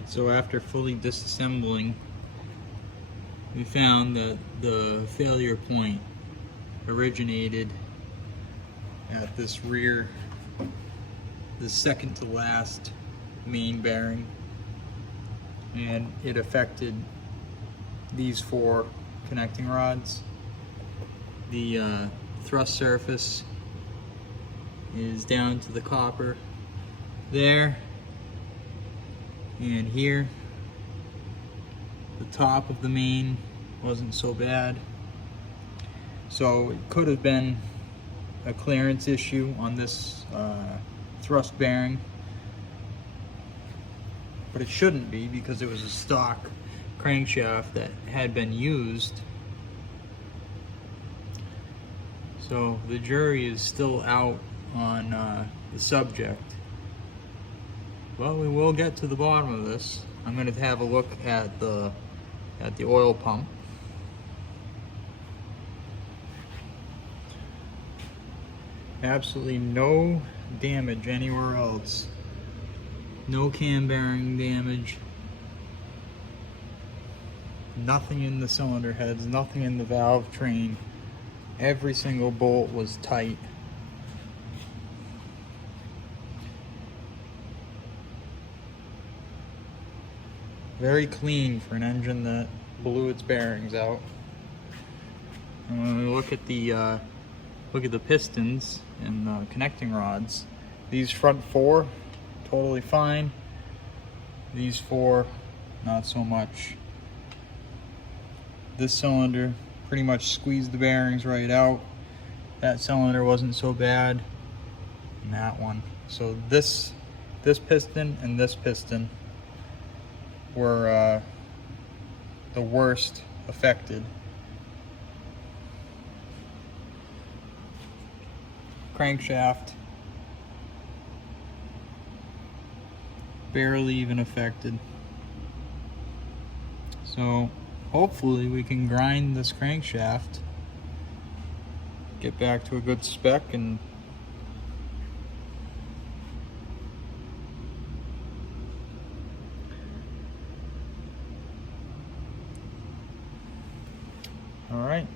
Alright, so after fully disassembling, we found that the failure point originated at this rear, the second to last main bearing, and it affected these four connecting rods. The thrust surface is down to the copper there and here. The top of the main wasn't so bad, so it could have been a clearance issue on this thrust bearing, but it shouldn't be because it was a stock crankshaft that had been used. So the jury is still out on the subject, but we will get to the bottom of this. I'm going to have a look at the oil pump. Absolutely no damage anywhere else. No cam bearing damage. Nothing in the cylinder heads, nothing in the valve train. Every single bolt was tight. Very clean for an engine that blew its bearings out. And when we look at the pistons and the connecting rods, these front four totally fine. These four not so much. This cylinder pretty much squeezed the bearings right out. That cylinder wasn't so bad, and that one. So this piston and this piston were the worst affected. Crankshaft barely even affected. So hopefully we can grind this crankshaft, get back to a good spec, and all right.